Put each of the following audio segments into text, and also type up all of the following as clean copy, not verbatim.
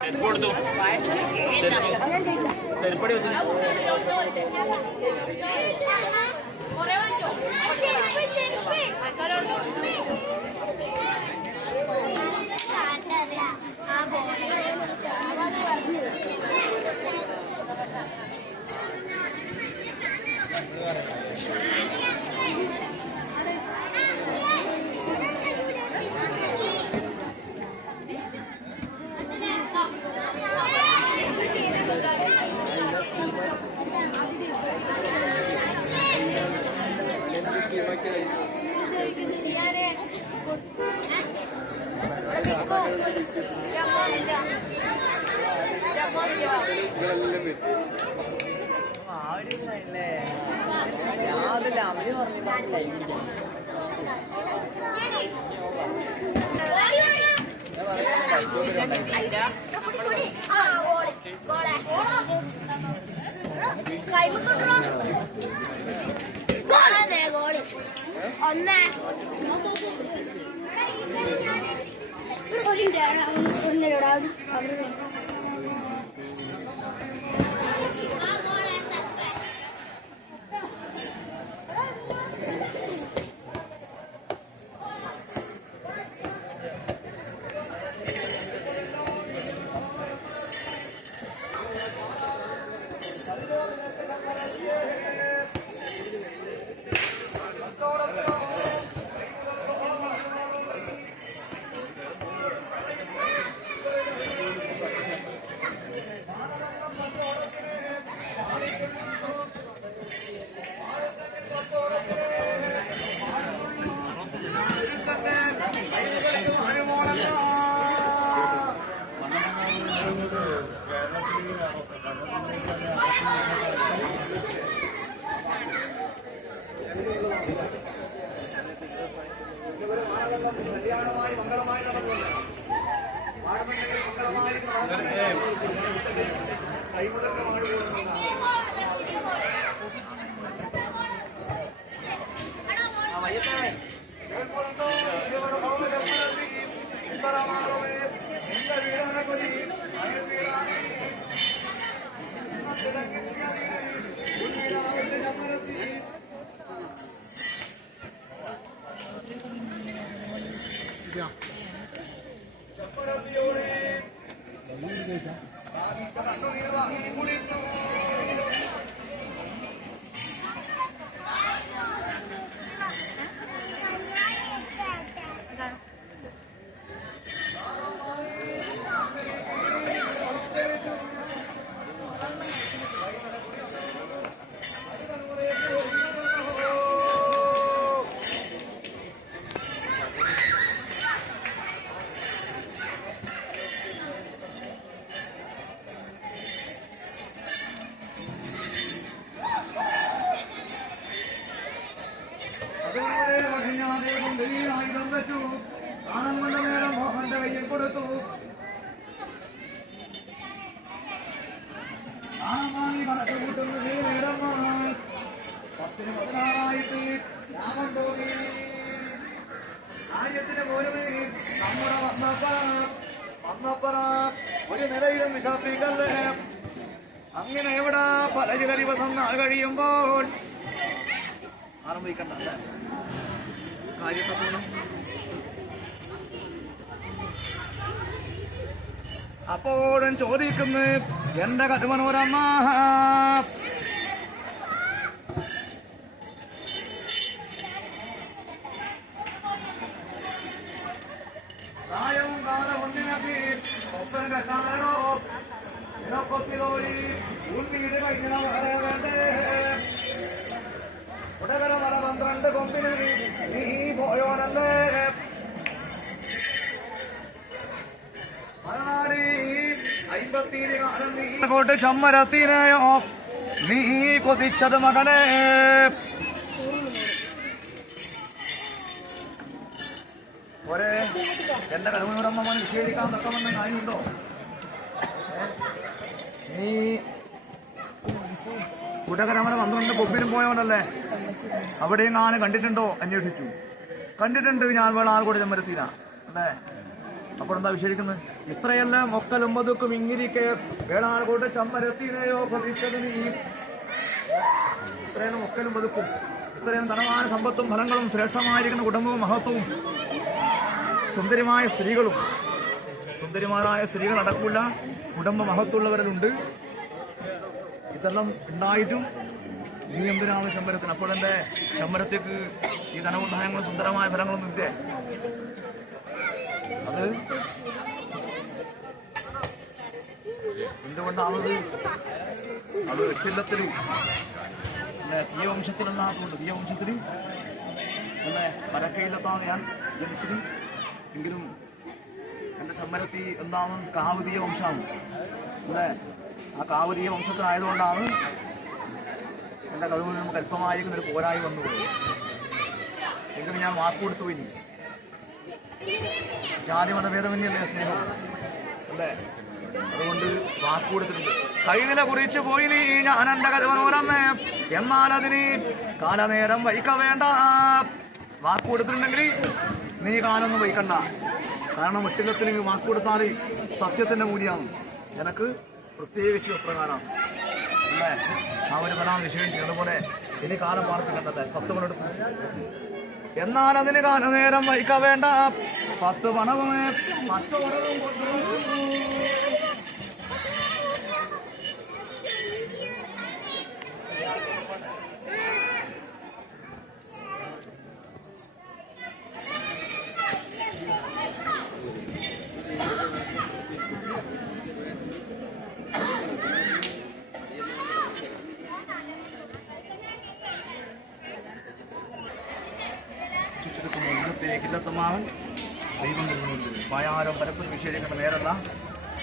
കൊടുത്തു ചെരുപ്പടി വെച്ചു ഒരു നിലയിലും വിഷാപ്പിക്കല്ലേ. അങ്ങനെ എവിടെ പല ചില ദിവസം നാൾ കഴിയുമ്പോൾ ആരംഭിക്കണ്ട കാര്യപ്രസംഗം. അപ്പോഴും ചോദിക്കുന്നു എന്റെ കഥമനോരമ്മ, പ്രായവും കാലം ഒന്നിനൊക്കെ ഒപ്പം കെട്ടാനോ ഇടക്കൊത്തിലോടി ഉൾവീട് കഴിഞ്ഞ വരെ വേണ്ടേ. ഉടകര മല 12 കൊമ്പിന് നീ പോയോനല്ലേ. മലനാടി 50 കാലം നീ കൊണ്ട് ചമ്മരത്തിനെയോ നീ കൊതിച്ചത് മകനെ. ഒരേ എന്റെ കടമയോടമ്മ നിഷേധിക്കാൻ തക്കമെന്ന് കാര്യമുണ്ടോ? നീ കുടകരമല 12 കൊമ്പിനും പോയവനല്ലേ, അവിടെയും ഞാൻ കണ്ടിട്ടുണ്ടോ അന്വേഷിച്ചു. കണ്ടിട്ടുണ്ട് ഞാൻ വേള ആൾക്കൂടെ ചമ്മരത്തീന അല്ലേ. അപ്പോൾ എന്താ വിശേഷിക്കുന്നത്? ഇത്രയെല്ലാം ഒക്കലൊമ്പതുക്കും ഇങ്ങിരിക്കെ വേളാർകോട്ട് ചമ്മരത്തിനെയോ പ്രതിച്ചത് നീ. ഇത്രയും ഒക്കലും പതുക്കും, ഇത്രയും ധനമായ സമ്പത്തും ഫലങ്ങളും ശ്രേഷ്ഠമായിരിക്കുന്ന കുടുംബവും മഹത്വവും സുന്ദരമായ സ്ത്രീകളും, സുന്ദരിമാരായ സ്ത്രീകൾ അടക്കമുള്ള കുടുംബ മഹത്വമുള്ളവരുണ്ട്. ഇതെല്ലാം ഉണ്ടായിട്ടും നീ എന്തിനാണ് ശമ്പരത്തിന്? അപ്പോഴെന്റെ ശമ്പരത്തേക്ക് ഈ ധനവും ധാന്യങ്ങളും സുന്ദരമായ ഫലങ്ങളൊന്നും ഇല്ലേ? അത് എന്തുകൊണ്ടാണത്? അത് എട്ടില്ലത്തിൽ തീയ വംശത്തിലല്ലാത്തതുകൊണ്ട്, തീയ വംശത്തിൽ അല്ലെ പരക്കയിലെത്താണ് ഞാൻ ജനിച്ചത്. എങ്കിലും എൻ്റെ ശമ്പരത്തി എന്താണ്? കാവതീയ വംശമാണ് അല്ലേ? ആ കാവതീയ വംശത്തിലായതുകൊണ്ടാണ് എൻ്റെ കഴിവിൽ നമുക്ക് അല്പമായിരിക്കുന്നൊരു പോരായി വന്നുപോയി. എങ്കിലും ഞാൻ വാക്ക് കൊടുത്തു പോയി. ജാതി മതഭേദമന്യല്ലേ സ്നേഹം അല്ലേ? അതുകൊണ്ട് വാക്ക് കൊടുത്തിട്ടുണ്ട്. കൈവില കുറിച്ച് പോയി നീ ഞാൻ എൻ്റെ കരുവനൂരമ്മേ, എന്നാൽ അതിന് കാലനേരം വഹിക്ക വേണ്ട. വാക്ക് കൊടുത്തിട്ടുണ്ടെങ്കിൽ നീ കാലൊന്നും വഹിക്കണ്ട. കാരണം ഒറ്റകത്തിന് വാക്ക് കൊടുത്താൽ സത്യത്തിന്റെ മൂല്യമാണ്. എനിക്ക് പ്രത്യേകിച്ച് പ്രകാരം അല്ലേ ആ ഒരു ഫലം വിശേഷിച്ചു. അതുപോലെ ഇനി കാലം പാർപ്പിക്കണ്ടല്ലേ 10 പണെടുത്തു. എന്നാൽ അതിന് കാലനേരം വഹിക്ക വേണ്ട. 10 പണവും 10 പണവും കൊണ്ടു. ഇല്ലത്തമാവൻ ദൈവം നിർമ്മിക്കുന്നു. പായാരം പലപ്പോഴും വിശേഷിക്കുന്ന നേരല്ല,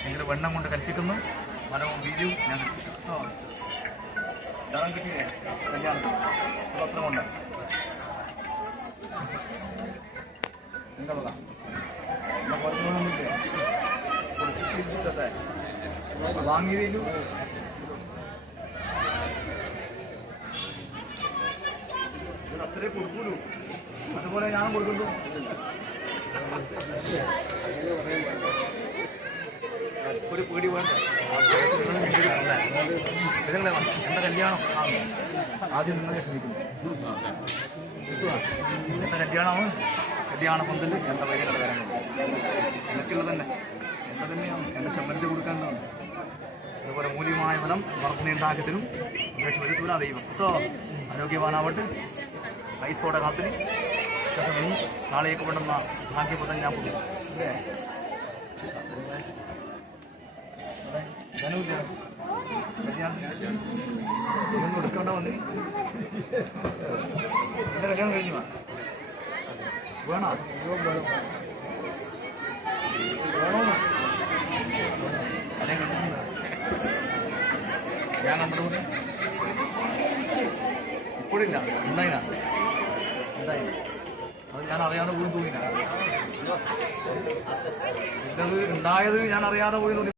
എങ്കിലും വെണ്ണം കൊണ്ട് കൽപ്പിക്കുന്നു. മരവും വീതിയും ഞാൻ കൽപ്പിക്കുന്നു. ജലം കിട്ടിയേ കല്യാണത്തിന് പത്രം കൊണ്ട് എന്താ പറയാ വാങ്ങിയതിലും അത്രേ കൊടുക്കൂലൂ. അതുപോലെ ഞാൻ കൊടുക്കുന്നു. ഒരു പേടി വേണ്ട. നിങ്ങളെ എന്റെ കല്യാണം ആദ്യം നിങ്ങളെ ക്ഷണിക്കുന്നു. എന്റെ കല്യാണമാണ്. കല്യാണ പന്തൽ എന്റെ വൈകി കടകാരങ്ങളുണ്ട്. എനിക്കുള്ളത് തന്നെ എന്റെ തന്നെയാണ്. എന്റെ ശമ്പരത്തിൽ കൊടുക്കാനാണ്. അതുപോലെ മൂല്യമായ ഫലം വർദ്ധനയുണ്ടാക്കത്തിനും ഉപേക്ഷ വരുത്തൂല ദൈവം കേട്ടോ. ആരോഗ്യവാനാവട്ടെ. ഐസോടെ കാത്തിന് ശേഷം നീ നാളേക്ക് വേണ്ടുന്ന ഭാഗ്യപദം ഞാൻ പോകും അല്ലേ? ധനമില്ല ഇതൊന്നും എടുക്കേണ്ട വന്നി. എന്റെ കല്യാണം കഴിഞ്ഞു വേണോ? വേണോ? അതേ കണ്ടിട്ടുണ്ട്. ഞാൻ കണ്ടതുകൊണ്ട് ഇപ്പോഴില്ല. ഉണ്ടായില്ല എന്തായി അത് ഞാൻ അറിയാതെ പോയി തോന്നില്ല. ഉണ്ടായത് ഞാൻ അറിയാതെ പോയി തോന്നി.